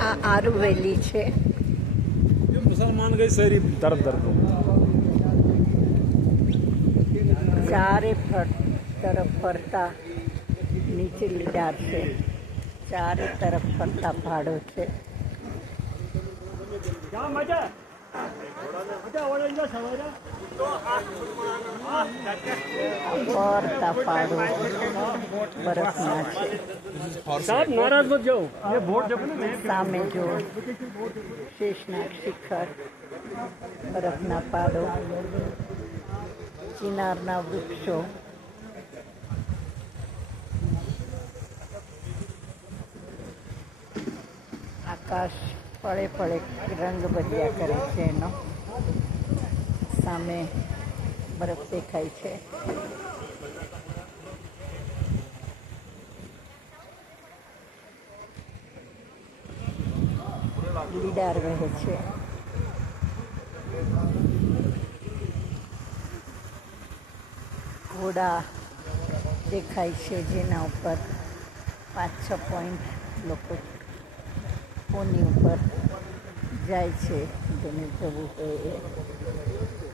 આ આરુવેલી છે. मुसलमान गई शहरी तरफ तरफ ચારે તરફ ફરતા નીચે લીડાર છે. ચારે તરફ ફરતા પહાડો છે. ફરતા પહાડો બરફના છે. સામે જો શેષનાગ શિખર, બરફના પહાડો, ચિનારના વૃક્ષો, આકાશ પળે પળે રંગ બદલ્યા કરે છે એનો. સામે બરફ દેખાય છે. લીડાર વહે છે. ઘોડા દેખાય છે જેના ઉપર 5-6 પોઈન્ટ લોકો કોની ઉપર જાય છે જેને જવું હોય એ.